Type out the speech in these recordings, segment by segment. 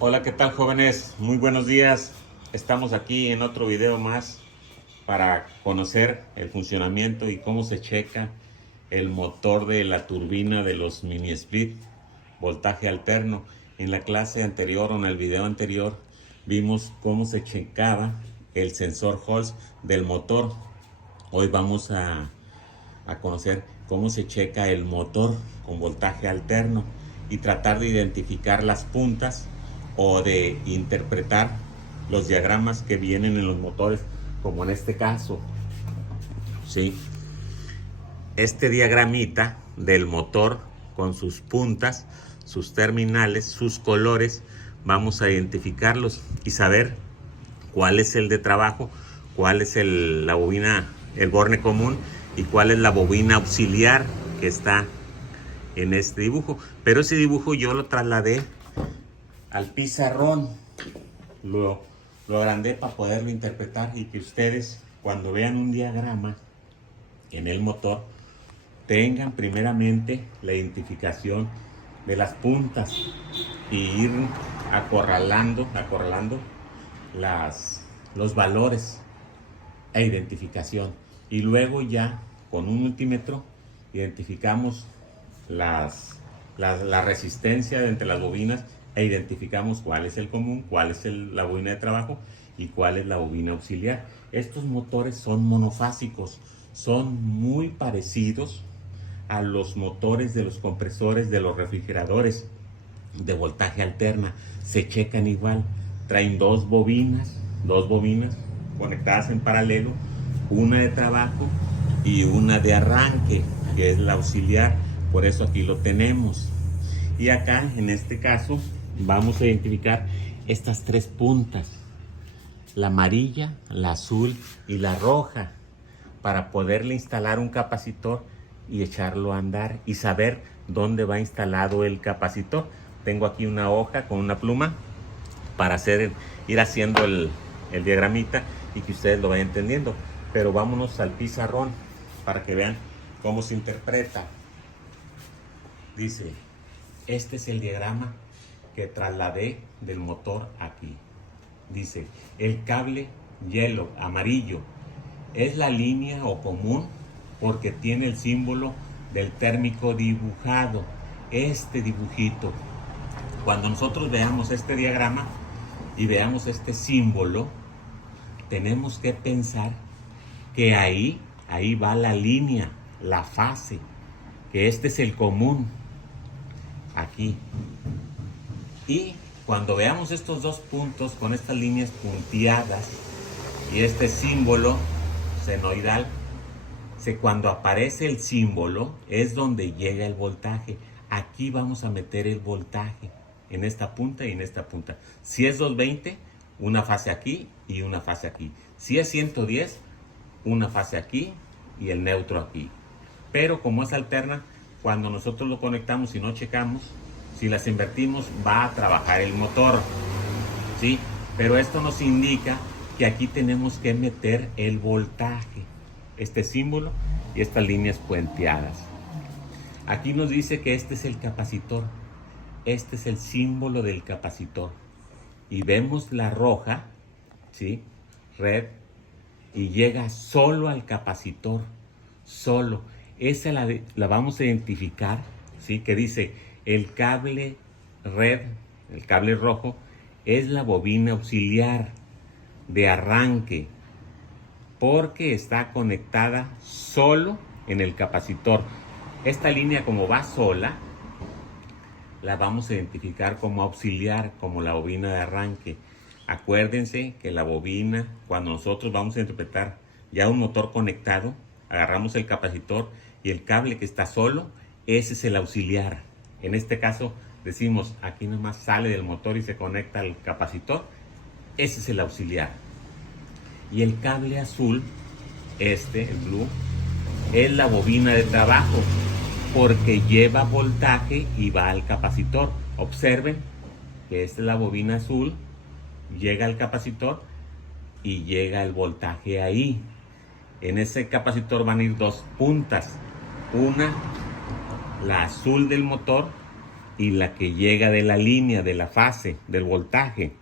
Hola, ¿qué tal, jóvenes? Muy buenos días. Estamos aquí en otro video más para conocer el funcionamiento y cómo se checa el motor de la turbina de los mini split voltaje alterno. En la clase anterior o en el video anterior vimos cómo se checaba el sensor Hall del motor. Hoy vamos a conocer cómo se checa el motor con voltaje alterno y tratar de identificar las puntas o de interpretar los diagramas que vienen en los motores, como en este caso. ¿Sí? Este diagramita del motor con sus puntas, sus terminales, sus colores, vamos a identificarlos y saber cuál es el de trabajo, cuál es la bobina, el borne común y cuál es la bobina auxiliar que está en este dibujo. Pero ese dibujo yo lo trasladé al pizarrón, lo agrandé para poderlo interpretar y que ustedes, cuando vean un diagrama en el motor, tengan primeramente la identificación de las puntas y ir acorralando los valores e identificación. Y luego ya con un multímetro identificamos la resistencia entre las bobinas e identificamos cuál es el común, cuál es la bobina de trabajo y cuál es la bobina auxiliar. Estos motores son monofásicos, son muy parecidos a los motores de los compresores de los refrigeradores de voltaje alterna. Se checan igual, traen dos bobinas conectadas en paralelo, una de trabajo y una de arranque, que es la auxiliar. Por eso aquí lo tenemos. Y acá, en este caso, vamos a identificar estas tres puntas, la amarilla, la azul y la roja, para poderle instalar un capacitor y echarlo a andar y saber dónde va instalado el capacitor. Tengo aquí una hoja con una pluma para ir haciendo el diagramita y que ustedes lo vayan entendiendo. Pero vámonos al pizarrón para que vean cómo se interpreta. Dice, este es el diagrama que trasladé del motor aquí. Dice, el cable yellow, amarillo, es la línea o común porque tiene el símbolo del térmico dibujado. Este dibujito, cuando nosotros veamos este diagrama y veamos este símbolo, tenemos que pensar que ahí va la línea, la fase, que este es el común, aquí. Y cuando veamos estos dos puntos con estas líneas punteadas y este símbolo senoidal, cuando aparece el símbolo es donde llega el voltaje. Aquí vamos a meter el voltaje en esta punta y en esta punta. Si es 220, una fase aquí y una fase aquí. Si es 110, una fase aquí y el neutro aquí. Pero como es alterna, cuando nosotros lo conectamos y no checamos, si las invertimos va a trabajar el motor, ¿sí? Pero esto nos indica que aquí tenemos que meter el voltaje, este símbolo y estas líneas puenteadas. Aquí nos dice que este es el capacitor, este es el símbolo del capacitor. Y vemos la roja, ¿sí? Red, y llega solo al capacitor, solo. Esa la vamos a identificar, ¿sí? Que dice, el cable red, el cable rojo, es la bobina auxiliar de arranque, porque está conectada solo en el capacitor. Esta línea, como va sola, la vamos a identificar como auxiliar, como la bobina de arranque. Acuérdense que la bobina, cuando nosotros vamos a interpretar ya un motor conectado, agarramos el capacitor y el cable que está solo, ese es el auxiliar. En este caso decimos, aquí nomás sale del motor y se conecta al capacitor, ese es el auxiliar. Y el cable azul, el blue, es la bobina de trabajo, porque lleva voltaje y va al capacitor. Observen que esta es la bobina azul, llega al capacitor y llega el voltaje ahí. En ese capacitor van a ir dos puntas, una, la azul del motor, y la que llega de la línea, de la fase, del voltaje.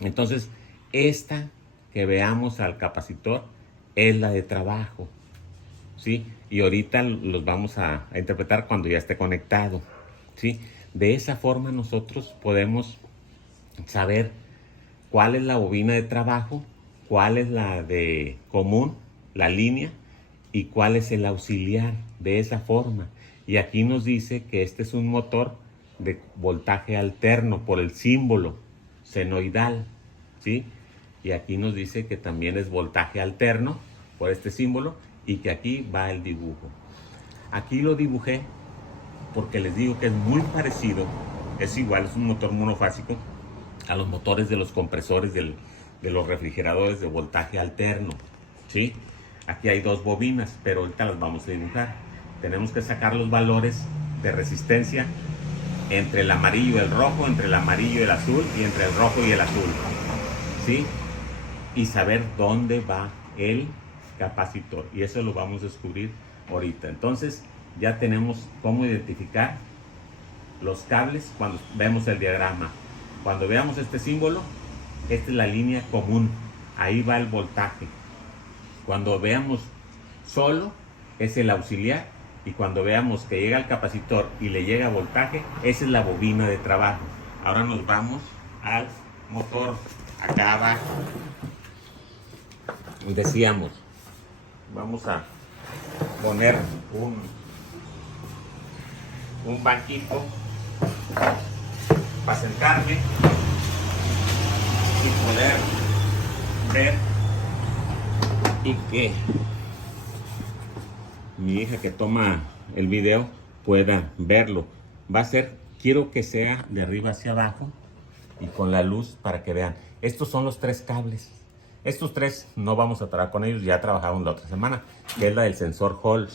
Entonces, esta que veamos al capacitor es la de trabajo, ¿sí? Y ahorita los vamos a interpretar cuando ya esté conectado, ¿sí? De esa forma nosotros podemos saber cuál es la bobina de trabajo, cuál es la de común, la línea, y cuál es el auxiliar, de esa forma. Y aquí nos dice que este es un motor de voltaje alterno por el símbolo senoidal, ¿sí? Y aquí nos dice que también es voltaje alterno por este símbolo y que aquí va el dibujo. Aquí lo dibujé porque les digo que es muy parecido, es igual, es un motor monofásico a los motores de los compresores de los refrigeradores de voltaje alterno, ¿sí? Aquí hay dos bobinas, pero ahorita las vamos a dibujar. Tenemos que sacar los valores de resistencia entre el amarillo y el rojo, entre el amarillo y el azul y entre el rojo y el azul, ¿sí? Y saber dónde va el capacitor. Y eso lo vamos a descubrir ahorita. Entonces ya tenemos cómo identificar los cables cuando vemos el diagrama. Cuando veamos este símbolo, esta es la línea común. Ahí va el voltaje. Cuando veamos solo, es el auxiliar. Y cuando veamos que llega el capacitor y le llega voltaje, esa es la bobina de trabajo. Ahora nos vamos al motor. Acá abajo. Decíamos, vamos a poner un banquito para sentarme y poder ver, y que mi hija que toma el video pueda verlo. Va a ser, quiero que sea de arriba hacia abajo y con la luz para que vean. Estos son los tres cables. Estos tres no vamos a trabajar con ellos, ya trabajamos la otra semana, que es la del sensor Hall.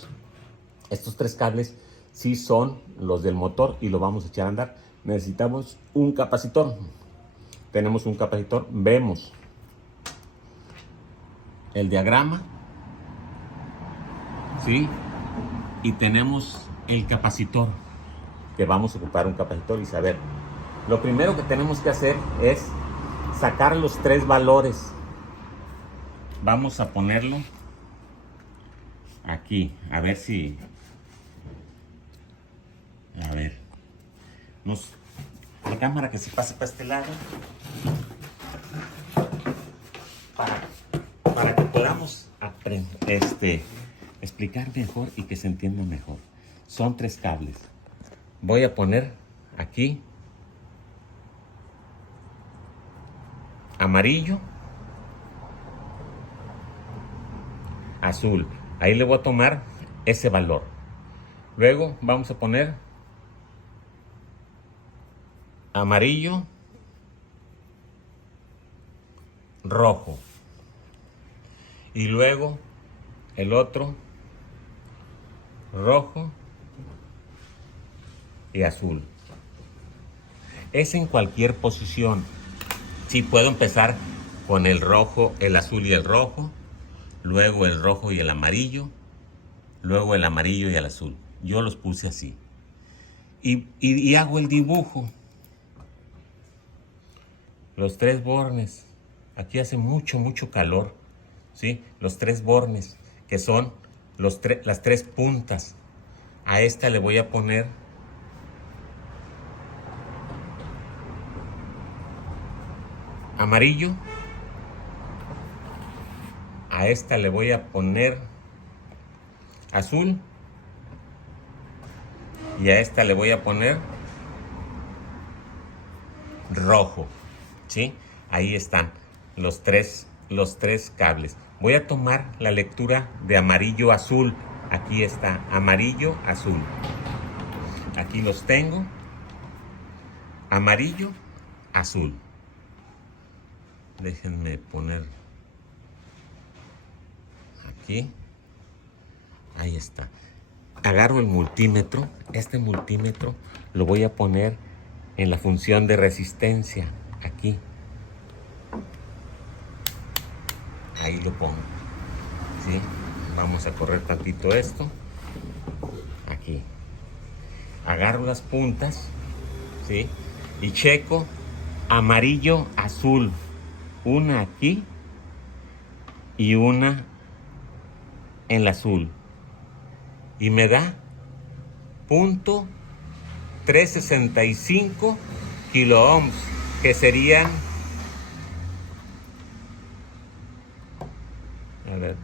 Estos tres cables sí son los del motor y lo vamos a echar a andar. Necesitamos un capacitor. Tenemos un capacitor, vemos el diagrama, ¿sí? Y tenemos el capacitor, que vamos a ocupar un capacitor y saber. Lo primero que tenemos que hacer es sacar los tres valores. Vamos a ponerlo aquí, a ver si... A ver. La cámara que se pase para este lado. Para que podamos explicar mejor y que se entienda mejor. Son tres cables. Voy a poner aquí amarillo, azul. Ahí le voy a tomar ese valor. Luego vamos a poner amarillo, rojo. Y luego el otro rojo y azul. Es en cualquier posición. Sí, puedo empezar con el rojo, el azul y el rojo, luego el rojo y el amarillo, luego el amarillo y el azul. Yo los puse así. Y hago el dibujo. Los tres bornes. Aquí hace mucho calor, ¿sí? Los tres bornes, que son las tres puntas. A esta le voy a poner amarillo. A esta le voy a poner azul. Y a esta le voy a poner rojo, ¿sí? Ahí están los tres cables. Voy a tomar la lectura de amarillo azul. Aquí está, amarillo azul. Aquí los tengo. Amarillo azul. Déjenme poner aquí. Ahí está. Agarro el multímetro. Este multímetro lo voy a poner en la función de resistencia. Aquí. Ahí lo pongo. ¿Sí? Vamos a correr tantito esto. Aquí. Agarro las puntas ¿sí? Y checo amarillo, azul. Una aquí y una en el azul. Y me da punto 365 kilo ohms, que serían, a ver,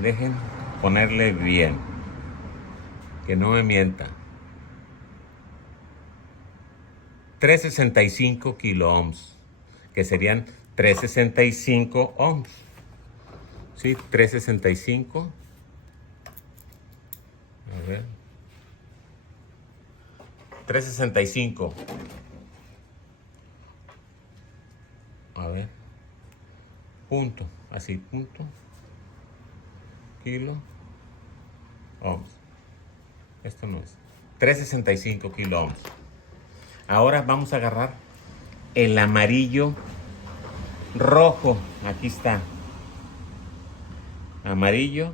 dejen ponerle bien, que no me mienta. 365 kilo ohms, que serían 365 ohms. ¿Sí? 365. A ver. 365. A ver. Punto. Así, punto. Kilo ohms. Esto no es. 365 kilo ohms. Ahora vamos a agarrar el amarillo rojo. Aquí está. Amarillo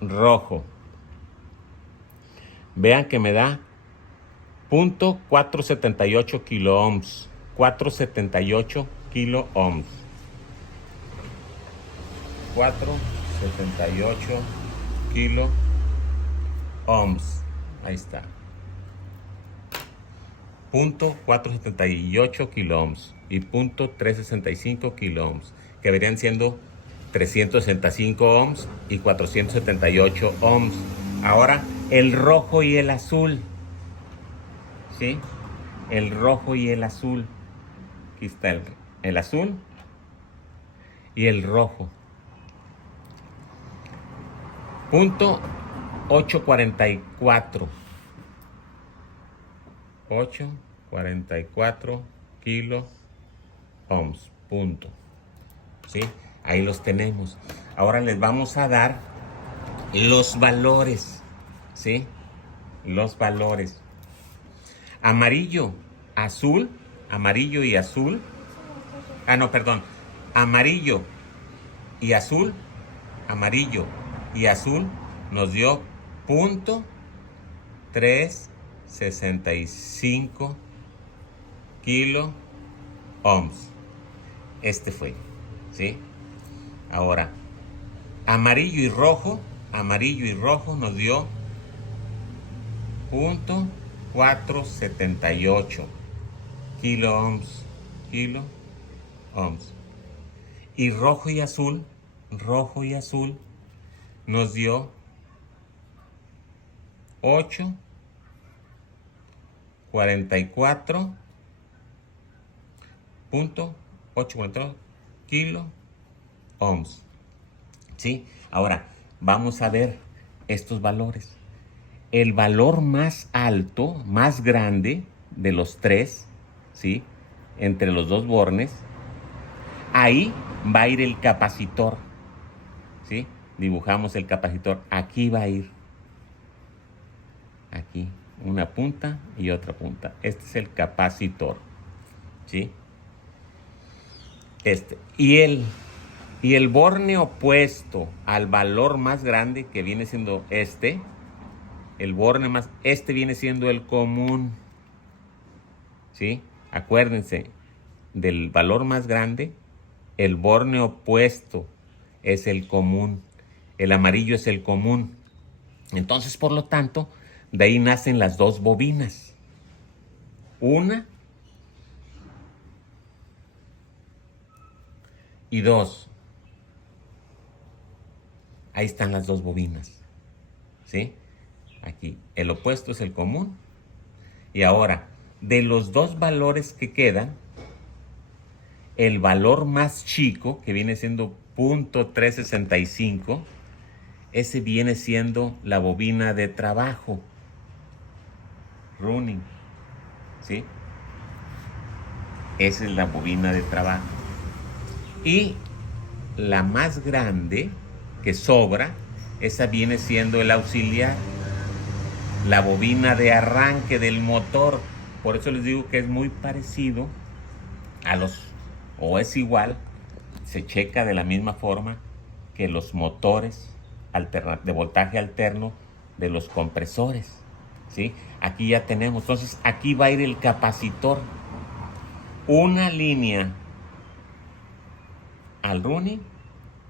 rojo. Vean que me da punto 478 kilo ohms. 478 kilo ohms. 478 kilo ohms. Ahí está. Punto 478 kilo ohms y punto 365 kilo ohms, que verían siendo 365 ohms y 478 ohms. Ahora el rojo y el azul. ¿Sí? El rojo y el azul. Aquí está el azul y el rojo. Punto 844. 844 kilo ohms. Punto. ¿Sí? Ahí los tenemos. Ahora les vamos a dar los valores. ¿Sí? Los valores. Amarillo, azul, amarillo y azul. Ah, no, perdón. Amarillo y azul, amarillo y azul nos dio punto 365 kilo ohms. Este fue, ¿sí? Ahora, amarillo y rojo nos dio punto 478 kilo ohms, y rojo y azul nos dio 844 kilo ohms. ¿Sí? Ahora, vamos a ver estos valores. El valor más alto, más grande de los tres, ¿sí? Entre los dos bornes, ahí va a ir el capacitor, ¿sí? Dibujamos el capacitor. Aquí va a ir. Aquí, una punta y otra punta. Este es el capacitor, ¿sí? Este. Y el borne opuesto al valor más grande, que viene siendo este, el borne más, este viene siendo el común, ¿sí? Acuérdense, del valor más grande, el borne opuesto es el común. El amarillo es el común. Entonces, por lo tanto, de ahí nacen las dos bobinas. Una y dos. Ahí están las dos bobinas, ¿sí? Aquí, el opuesto es el común. Y ahora, de los dos valores que quedan, el valor más chico, que viene siendo punto 365, ese viene siendo la bobina de trabajo, running, ¿sí? Esa es la bobina de trabajo. Y la más grande que sobra, esa viene siendo el auxiliar, la bobina de arranque del motor. Por eso les digo que es muy parecido a los, o es igual, se checa de la misma forma que los motores de voltaje alterno de los compresores, ¿sí? Aquí ya tenemos, entonces aquí va a ir el capacitor, una línea al running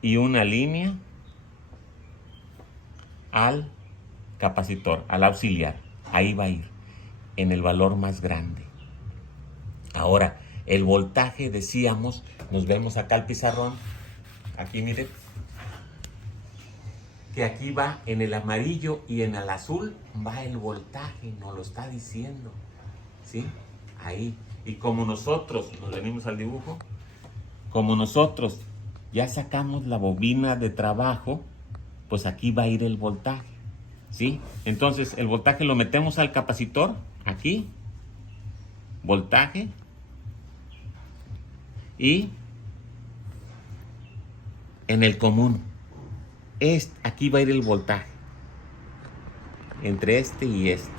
y una línea al capacitor, al auxiliar. Ahí va a ir en el valor más grande. Ahora, el voltaje, decíamos, nos vemos acá al pizarrón, aquí miren, que aquí va en el amarillo y en el azul va el voltaje, nos lo está diciendo, ¿sí? Ahí. Y como nosotros, nos venimos al dibujo, como nosotros ya sacamos la bobina de trabajo, pues aquí va a ir el voltaje, ¿sí? Entonces, el voltaje lo metemos al capacitor, aquí, voltaje, y en el común, aquí va a ir el voltaje, entre este y este,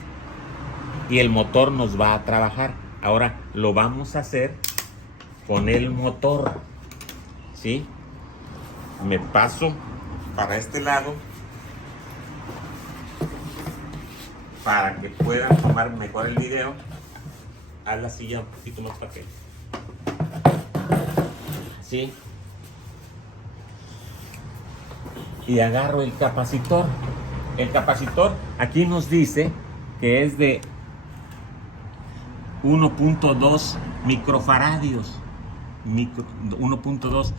y el motor nos va a trabajar. Ahora lo vamos a hacer con el motor, ¿sí? Me paso para este lado para que puedan tomar mejor el video. Haz la silla un poquito más para que, ¿sí? Y agarro el capacitor. El capacitor aquí nos dice que es de 1.2 microfaradios. 1.2.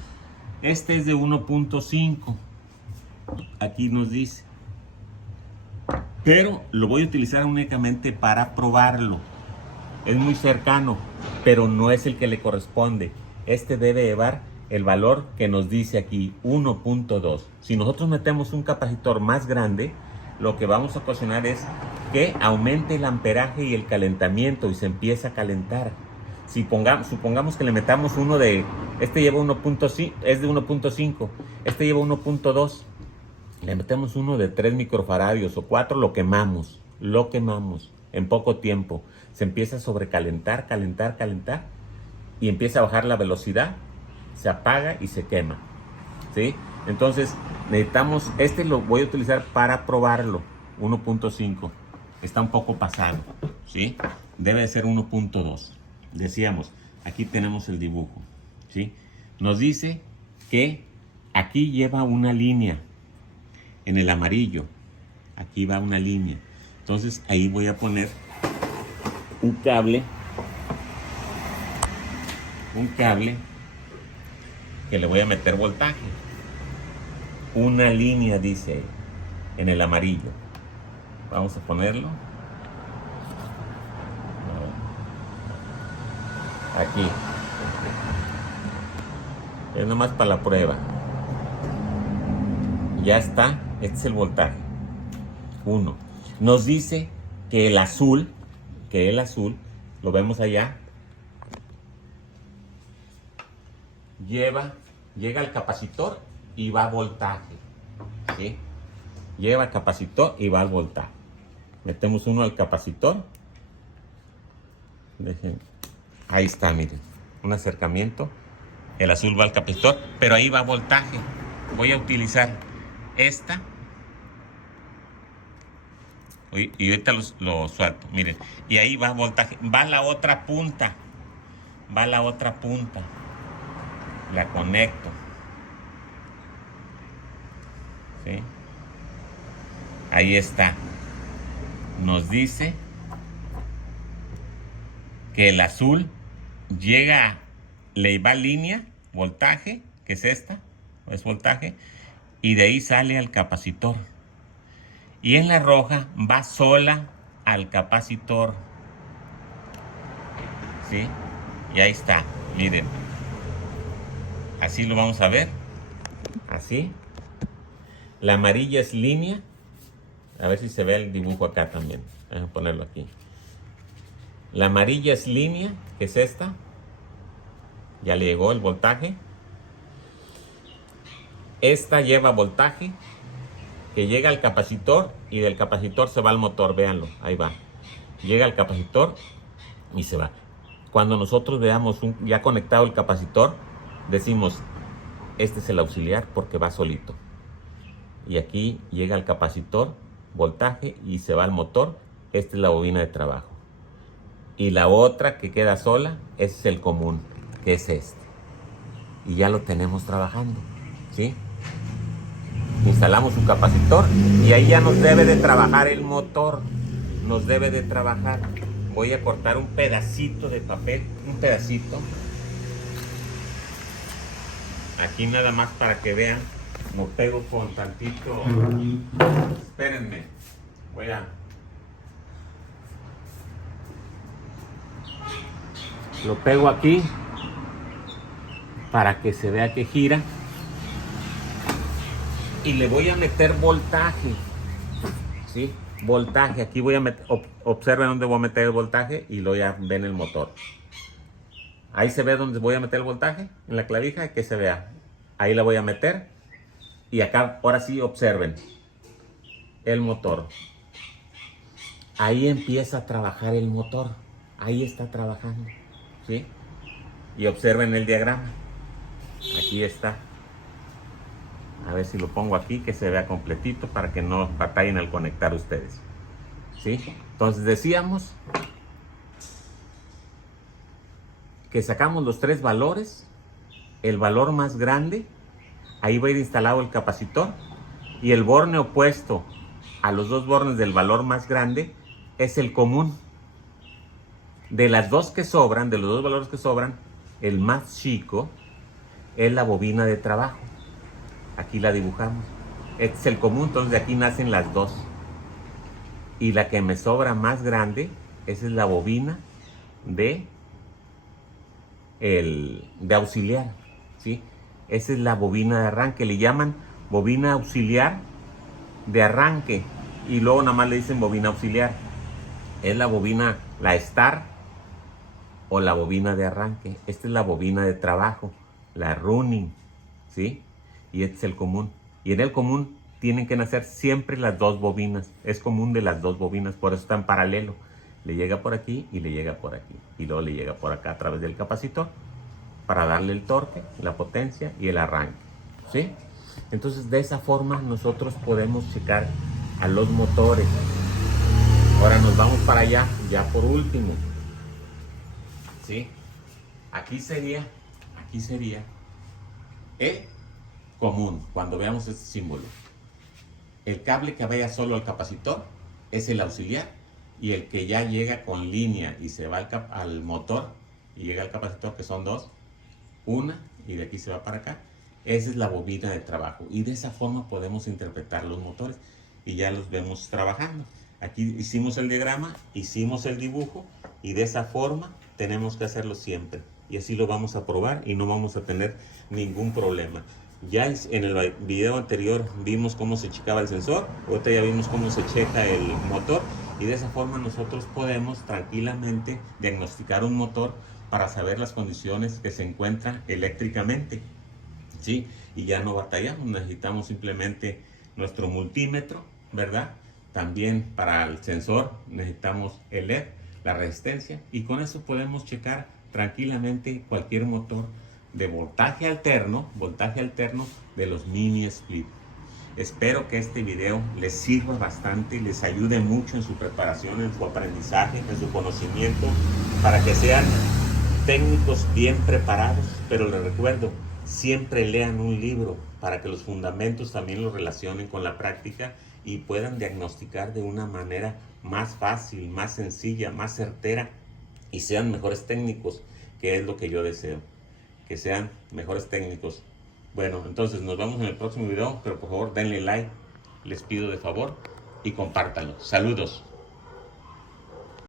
Este es de 1.5. Aquí nos dice. Pero lo voy a utilizar únicamente para probarlo. Es muy cercano, pero no es el que le corresponde. Este debe llevar el valor que nos dice aquí, 1.2. Si nosotros metemos un capacitor más grande, lo que vamos a ocasionar es que aumente el amperaje y el calentamiento y se empieza a calentar. Si supongamos que le metamos uno de, este lleva 1.5, es de 1.5, este lleva 1.2, le metemos uno de 3 microfaradios o 4, lo quemamos en poco tiempo. Se empieza a sobrecalentar, calentar y empieza a bajar la velocidad, se apaga y se quema, ¿sí? Entonces necesitamos, este lo voy a utilizar para probarlo, 1.5, está un poco pasado, ¿sí? Debe de ser 1.2. Decíamos, aquí tenemos el dibujo, ¿sí? Nos dice que aquí lleva una línea, en el amarillo, aquí va una línea. Entonces ahí voy a poner un cable que le voy a meter voltaje. Una línea dice en el amarillo. Vamos a ponerlo aquí. Es nomás para la prueba. Ya está. Este es el voltaje. 1. Nos dice que el azul, lo vemos allá, llega al capacitor y va a voltaje, ¿sí? Lleva al capacitor y va al voltaje. Metemos uno al capacitor. Ahí está, miren, un acercamiento. El azul va al capacitor, pero ahí va voltaje. Voy a utilizar esta. Y ahorita lo suelto, miren. Y ahí va voltaje. Va la otra punta. La conecto. ¿Sí? Ahí está. Nos dice que el azul llega, le va línea, voltaje, que es esta, es voltaje, y de ahí sale al capacitor. Y en la roja va sola al capacitor. ¿Sí? Y ahí está, miren. Así lo vamos a ver. Así. La amarilla es línea. A ver si se ve el dibujo acá también. Vamos a ponerlo aquí. La amarilla es línea, que es esta. Ya le llegó el voltaje. Esta lleva voltaje, que llega al capacitor y del capacitor se va al motor. Véanlo, ahí va. Llega al capacitor y se va. Cuando nosotros veamos ya conectado el capacitor, decimos, este es el auxiliar porque va solito. Y aquí llega el capacitor voltaje y se va al motor. Esta es la bobina de trabajo. Y la otra que queda sola, ese es el común, que es este. Y ya lo tenemos trabajando, ¿sí? Instalamos un capacitor y ahí ya nos debe de trabajar el motor. Nos debe de trabajar. Voy a cortar un pedacito de papel, un pedacito. Aquí nada más para que vean. Lo pego con tantito. Espérenme. Voy a... Lo pego aquí para que se vea que gira. Y le voy a meter voltaje. ¿Sí? Voltaje. Aquí voy a meter... Observen dónde voy a meter el voltaje y luego ya ven el motor. Ahí se ve dónde voy a meter el voltaje. En la clavija, que se vea. Ahí la voy a meter. Y acá, ahora sí, observen el motor. Ahí empieza a trabajar el motor. Ahí está trabajando. ¿Sí? Y observen el diagrama. Aquí está. A ver si lo pongo aquí, que se vea completito para que no batallen al conectar ustedes. ¿Sí? Entonces decíamos que sacamos los tres valores. El valor más grande, ahí va a ir instalado el capacitor. Y el borne opuesto a los dos bornes del valor más grande es el común. De las dos que sobran, de los dos valores que sobran, el más chico es la bobina de trabajo. Aquí la dibujamos. Este es el común, entonces de aquí nacen las dos. Y la que me sobra más grande, esa es la bobina de auxiliar. ¿Sí? Esa es la bobina de arranque. Le llaman bobina auxiliar de arranque. Y luego nada más le dicen bobina auxiliar. Es la bobina, la star o la bobina de arranque. Esta es la bobina de trabajo, la running. ¿Sí? Y este es el común. Y en el común tienen que nacer siempre las dos bobinas. Es común de las dos bobinas, por eso está en paralelo. Le llega por aquí y le llega por aquí. Y luego le llega por acá a través del capacitor para darle el torque, la potencia y el arranque. ¿Sí? Entonces de esa forma nosotros podemos checar a los motores. Ahora nos vamos para allá, ya por último. ¿Sí? Aquí sería común, cuando veamos este símbolo. El cable que vaya solo al capacitor es el auxiliar, y el que ya llega con línea y se va al motor y llega al capacitor, que son dos, una y de aquí se va para acá, esa es la bobina de trabajo. Y de esa forma podemos interpretar los motores y ya los vemos trabajando. Aquí hicimos el diagrama, hicimos el dibujo, y de esa forma tenemos que hacerlo siempre. Y así lo vamos a probar y no vamos a tener ningún problema. Ya en el video anterior vimos cómo se checaba el sensor, ahorita ya vimos cómo se checa el motor, y de esa forma nosotros podemos tranquilamente diagnosticar un motor para saber las condiciones que se encuentran eléctricamente. ¿Sí? Y ya no batallamos, necesitamos simplemente nuestro multímetro, ¿verdad? También para el sensor necesitamos el LED, la resistencia, y con eso podemos checar tranquilamente cualquier motor de voltaje alterno de los mini split. Espero que este video les sirva bastante, les ayude mucho en su preparación, en su aprendizaje, en su conocimiento, para que sean técnicos bien preparados. Pero les recuerdo, siempre lean un libro para que los fundamentos también los relacionen con la práctica y puedan diagnosticar de una manera más fácil, más sencilla, más certera, y sean mejores técnicos, que es lo que yo deseo, que sean mejores técnicos. Bueno, entonces nos vemos en el próximo video, pero por favor denle like, les pido de favor, y compártanlo. Saludos.